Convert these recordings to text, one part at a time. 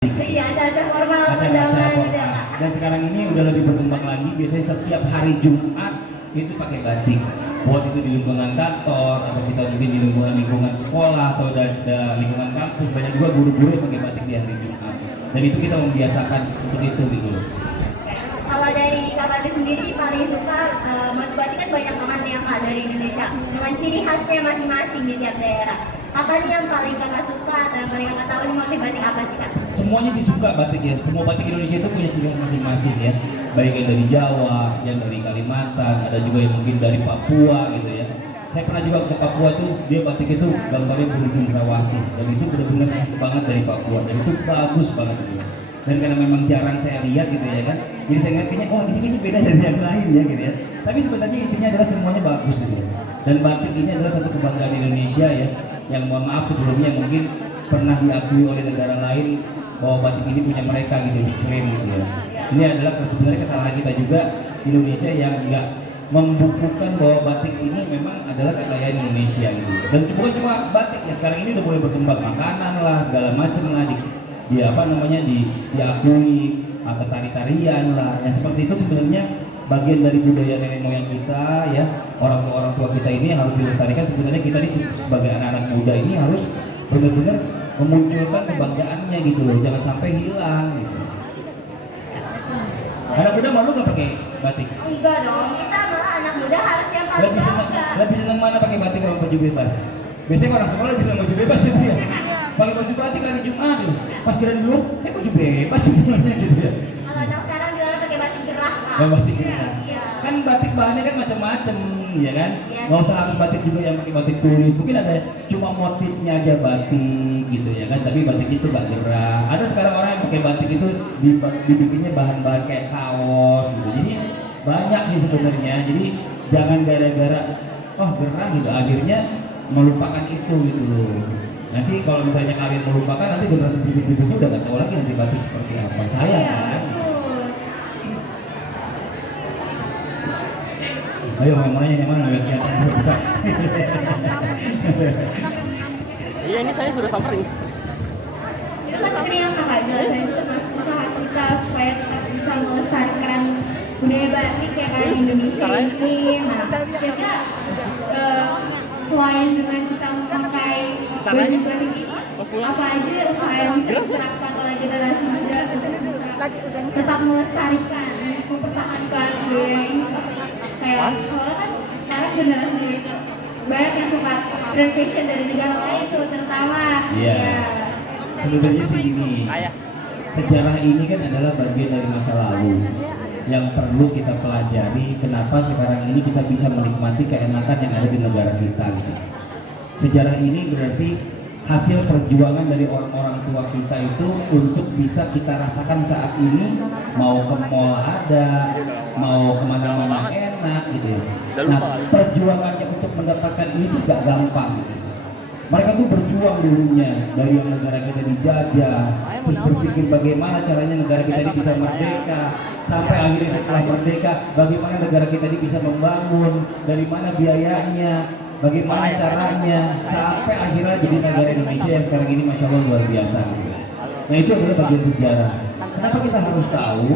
Iya, acara formal acara-acara undangan gitu ya, formal. Kak. Dan sekarang ini udah lebih berkembang lagi. Biasanya setiap hari Jumat itu pakai batik. Buat itu di lingkungan kantor atau kita mungkin di lingkungan sekolah atau lingkungan kampus, banyak juga guru-guru yang pakai batik di hari Jumat. Dan itu kita membiasakan untuk itu gitu loh. Kalau dari Kak Fadli sendiri paling suka motif batik kan banyak banget ya Kak dari Indonesia dengan ciri khasnya masing-masing di tiap daerah. Kakak nih yang paling kakak suka atau yang paling kakak tahu motif batik apa sih Kak? Semuanya sih suka batik ya. Semua batik Indonesia itu punya ciri khas masing-masing ya. Baik yang dari Jawa, yang dari Kalimantan, ada juga yang mungkin dari Papua gitu ya. Saya pernah juga ke Papua tuh, dia batik itu gambarnya burung cendrawasih dan itu benar-benar khas banget dari Papua dan itu bagus banget gitu. Dan karena memang jarang saya lihat gitu ya kan, jadi saya ingat kayaknya oh ini beda dari yang lain ya gitu ya. Tapi sebenarnya intinya adalah semuanya bagus gitu ya. Dan batik ini adalah satu kebanggaan Indonesia ya, yang mohon maaf sebelumnya mungkin pernah diakui oleh negara lain bahwa batik ini punya mereka gitu, diklaim gitu ya. Ini adalah sebenarnya kesalahan kita juga Indonesia yang enggak membukukan bahwa batik ini memang adalah kekayaan Indonesia gitu. Dan bukan cuma batik ya, sekarang ini udah mulai berkembang makanan lah, segala macam lah di apa namanya diakui atau tari-tarian lah. Yang seperti itu sebenarnya bagian dari budaya nenek moyang kita ya, orang tua kita ini harus dilestarikan. Sebenarnya kita sebagai anak-anak muda ini harus benar-benar memunculkan kebanggaannya gitu loh, jangan sampai hilang gitu. Anak muda malu nggak pakai batik? Enggak dong, kita malah anak muda harus yang paling bangga. Lebih seneng mana pakai batik kalau baju bebas? Biasanya orang sekolah lebih seneng baju bebas itu ya. Pakai baju batik hari Jumat tuh. Pas kira dulu, baju bebas sebenarnya gitu ya. Kalau anak sekarang juga pakai batik gerah Kak. Batik gerah. Iya. Kan batik bahannya kan macam-macam ya kan. Iya. Nggak usah harus batik juga yang pakai batik tulis. Mungkin ada cuma motifnya aja batik gitu ya kan. Tapi batik itu nggak gerah. Ada sekarang orang yang pakai batik itu dibikinnya bahan-bahan kayak kaos gitu. Jadi banyak sih sebenarnya. Jadi jangan gara-gara oh gerah gitu akhirnya melupakan itu gitu loh. Nanti kalau misalnya kalian melupakan, nanti generasi berikutnya udah nggak tahu lagi nanti batik seperti apa. Sayang Iya, kan? betul. Ayo yang mana yang kelihatan berbuka. Iya, ini saya sudah samperin. Itu kan seperti yang kakak jelasin itu termasuk usaha kita supaya tetap bisa melestarikan budaya batik ya kan Indonesia ini. Nah, kira-kira selain dengan kita memakai baju batik ini, apa aja usaha yang bisa diterapkan oleh generasi muda untuk bisa tetap melestarikan, mempertahankan budaya ini? Kayak soalnya kan sekarang generasi muda itu banyak yang suka brand fashion dari negara lain tuh terutama. Iya. Ya. Sebenarnya sih gini, sejarah ini kan adalah bagian dari masa lalu yang perlu kita pelajari. Kenapa sekarang ini kita bisa menikmati keenakan yang ada di negara kita gitu. Sejarah ini berarti hasil perjuangan dari orang-orang tua kita itu untuk bisa kita rasakan saat ini. Mau ke mall ada, mau kemana-mana enak gitu. Nah, perjuangannya untuk mendapatkan ini tuh gak gampang gitu. Mereka tuh berjuang dulunya dari yang negara kita dijajah, terus berpikir bagaimana caranya negara kita ini bisa merdeka, sampai akhirnya setelah merdeka bagaimana negara kita ini bisa membangun, dari mana biayanya, bagaimana caranya, sampai akhirnya jadi negara Indonesia yang sekarang ini masya Allah luar biasa gitu. Nah itu adalah bagian sejarah. Kenapa kita harus tahu?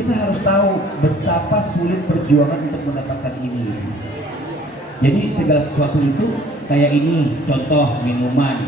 Kita harus tahu betapa sulit perjuangan untuk mendapatkan ini. Jadi segala sesuatu itu kayak ini, contoh minuman.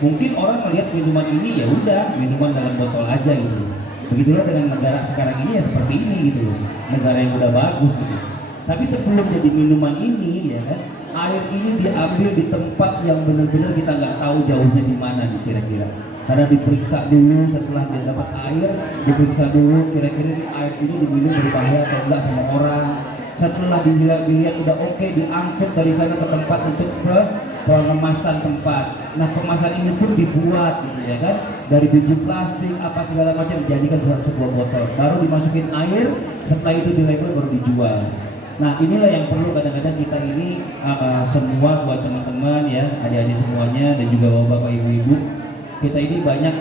Mungkin orang melihat minuman ini ya udah minuman dalam botol aja gitu. Begitulah dengan negara sekarang ini ya seperti ini gitu loh. Negara yang udah bagus gitu. Tapi sebelum jadi minuman ini ya kan, air ini diambil di tempat yang benar-benar kita nggak tahu jauhnya di mana nih kira-kira. Karena diperiksa dulu setelah dia dapat air, diperiksa dulu kira-kira air ini diminum berbahaya atau enggak sama orang. Setelah dilihat udah oke, diangkut dari sana ke tempat untuk ke pengemasan tempat. Nah kemasan ini pun dibuat gitu ya kan, dari biji plastik apa segala macam dijadikan sebuah botol, baru dimasukin air, setelah itu dilabel baru dijual. Nah inilah yang perlu kadang-kadang kita ini semua buat teman-teman ya, adik-adik semuanya dan juga bapak ibu-ibu, kita ini banyak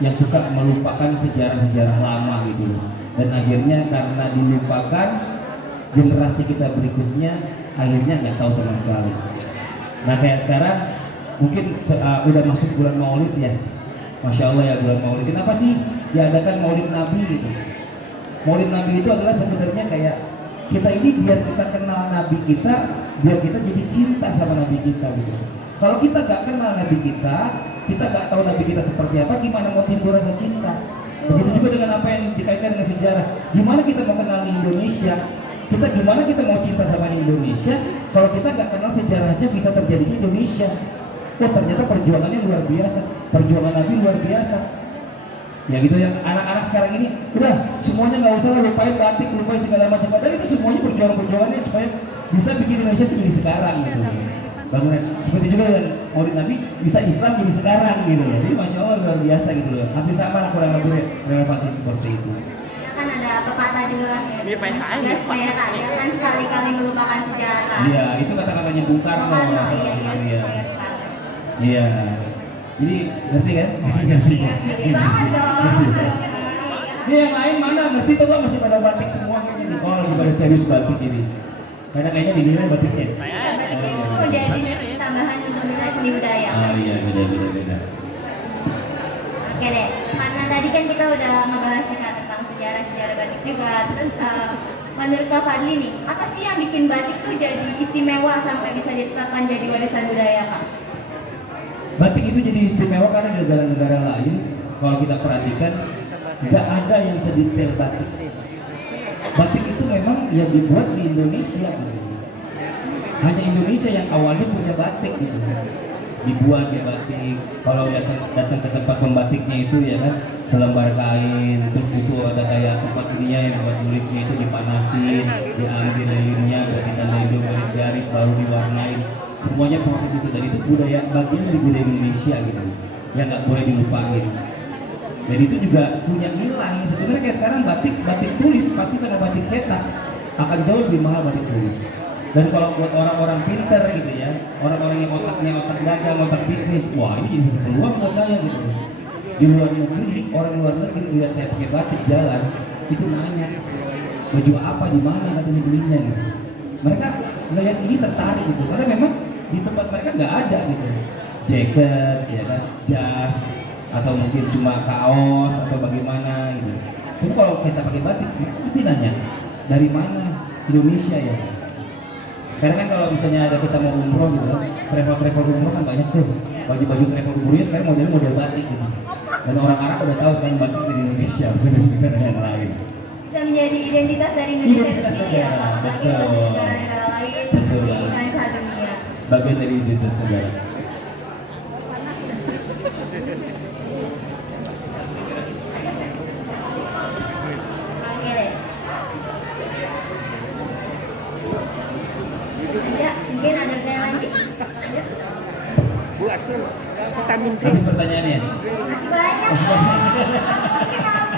yang suka melupakan sejarah-sejarah lama gitu. Dan akhirnya karena dilupakan, generasi kita berikutnya akhirnya nggak tahu sama sekali. Nah kayak sekarang mungkin udah masuk bulan Maulid ya, Masya Allah ya bulan Maulid. Kenapa sih diadakan Maulid Nabi gitu? Maulid Nabi itu adalah sebenarnya kayak kita ini biar kita kenal Nabi kita, biar kita jadi cinta sama Nabi kita gitu. Kalau kita gak kenal Nabi kita gak tahu Nabi kita seperti apa, gimana mau timbul rasa cinta? Begitu juga dengan apa yang dikaitkan dengan sejarah. Gimana kita mau kenal Indonesia? Gimana kita mau cinta sama Indonesia kalau kita gak kenal sejarahnya bisa terjadi di Indonesia? Oh ternyata perjuangannya luar biasa, perjuangan Nabi luar biasa. Ya gitu ya, anak-anak sekarang ini udah semuanya nggak usah lupain batik, lupain segala macam. Padahal itu semuanya perjuangan-perjuangannya supaya bisa bikin Indonesia itu jadi sekarang gitu. Bangunan seperti juga dengan Maulid Nabi bisa Islam jadi sekarang gitu loh. Jadi Masya Allah luar biasa gitu loh. Hampir sama lah kurang lebih relevansi seperti itu. Kan ada pepatah juga Ini pakai saya ya supaya jangan sekali-kali melupakan sejarah. Iya, itu kata-katanya Bung Karno. Iya. Iya. Jadi ngerti kan? Ngerti banget dong. Ini yang lain mana? Ngerti tuh Pak, masih pada batik semua kayaknya nih. Oh, lagi pada serius batik ini. Karena kayaknya dinilai batiknya. Itu jadi tambahan untuk nilai seni budaya. Oh iya, beda. Oke deh, karena tadi kan kita udah ngebahas juga tentang sejarah batik juga. Terus menurut Kak Fadli nih, apa sih yang bikin batik tuh jadi istimewa sampai bisa ditetapkan jadi warisan budaya, Kak? Batik itu jadi istimewa karena di negara-negara lain kalau kita perhatikan nggak ada yang sedetail batik. Batik itu memang yang dibuat di Indonesia. Hanya Indonesia yang awalnya punya batik gitu. Dibuat ya batik. Kalau datang ke tempat pembatiknya itu ya kan selembar kain, terus butuh ada kayak tempat ininya yang buat tulisnya itu dipanasin, diambil lilinnya, kita lilin garis-garis baru diwarnain. Semuanya proses itu dan itu budaya bagian dari budaya Indonesia gitu yang nggak boleh dilupain. Dan itu juga punya nilai. Sebenarnya kayak sekarang batik tulis pasti sama batik cetak akan jauh lebih mahal batik tulis. Dan kalau buat orang-orang pinter gitu ya, orang-orang yang otak dagang, otak bisnis, wah ini jadi satu peluang buat saya gitu. Di luar negeri, orang luar negeri lihat saya pakai batik jalan, itu nanya baju apa di mana katanya belinya gitu. Mereka melihat ini tertarik gitu, karena memang di tempat mereka nggak ada gitu, jaket, ya kan, jas, atau mungkin cuma kaos atau bagaimana gitu. Tapi kalau kita pakai batik, mereka pasti nanya dari mana Indonesia ya. Sekarang kan kalau misalnya ada kita mau umroh gitu, travel umroh kan banyak tuh baju-baju travel umrohnya sekarang modelnya model batik gitu. Dan orang Arab udah tahu sekarang batik di Indonesia bukan di negara yang lain. Bisa menjadi identitas dari Indonesia itu Identitas sendiri ya, negara, Pak. Lagi betul. untuk negara-negara lain Betul. di kancah dunia. Bagian dari identitas negara. Oke deh. Ya, mungkin ada pertanyaan lagi. Buat tuh vitamin D. Habis pertanyaannya. Masih banyak.